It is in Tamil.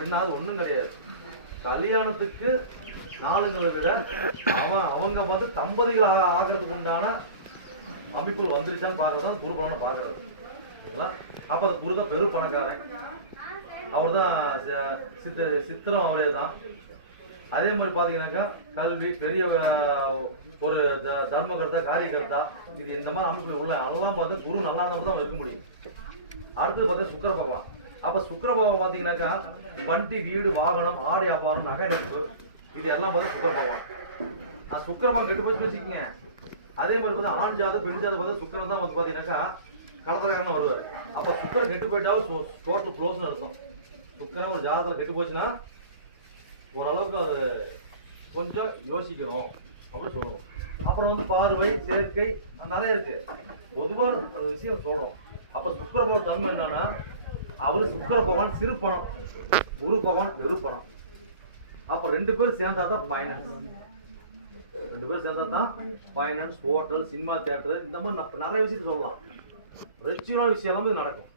அப்படின்னா அது ஒண்ணும் கிடையாது. கல்யாணத்துக்கு நாளுங்களை விட அவங்க வந்து தம்பதிகள் ஆகிறதுக்கு உண்டான அமைப்புகள் வந்துருச்சான்னு பாக்குறதுதான் குரு பலனை பாக்குறது. அப்ப அந்த குரு தான் பெரும் பணக்காரன். அவர் தான் சித்திரம், அவரே தான். அதே மாதிரி பாத்தீங்கன்னாக்கா கல்வி, பெரிய ஒரு தர்மகர்த்தா, காரியகர்த்தா, இது இந்த மாதிரி அமைப்பு உள்ள எல்லாம் பார்த்தா குரு நல்லா தான் இருக்க முடியும். அடுத்தது பார்த்தா சுக்கிர பகவான். அப்ப சுக்கிர பகவான் பாத்தீங்கன்னாக்கா வண்டி, வீடு, வாகனம், ஆடை வியாபாரம், நகை நட்பு, இது எல்லாம் பார்த்தா சுக்கிர பகவான். நான் சுக்கிர பகவான் கெட்டு போச்சு வச்சுக்கோங்க. அதே மாதிரி பார்த்தா ஆண் ஜாதம், பெண் ஜாதம் பார்த்தா சுக்கிரன் தான் வந்து பாத்தீங்கன்னாக்கா கடத்தக்காரனா வருவார். அப்ப சுக்கிரன் கெட்டு போயிட்டாலும் டோட்டல் க்ளோஸ்னு அர்த்தம். சுக்கிரன் ஒரு ஜாதகத்துல கெட்டு போச்சுன்னா ஓரளவுக்கு அது கொஞ்சம் யோசிக்கணும் அப்படின்னு சொல்லணும். அப்புறம் வந்து பார்வை, சேர்க்கை, நிறைய இருக்கு. பொதுவாக ஒரு விஷயம் சொல்றோம். அப்ப சுக்கிர பகவான் தன்மை என்னன்னா, அவரு சுக்கிர பகவான் சிறு பணம், குரு பகவான் பெரு பணம். அப்ப ரெண்டு பேரும் சேர்ந்தாதான் ஃபைனான்ஸ். ரெண்டு பேரும் சேர்ந்தாதான் ஃபைனான்ஸ், ஹோட்டல், சினிமா தியேட்டர், இந்த மாதிரி நிறைய விஷயம் சொல்லலாம். ரெச்சுவலான விஷயம் எல்லாமே நடக்கும்.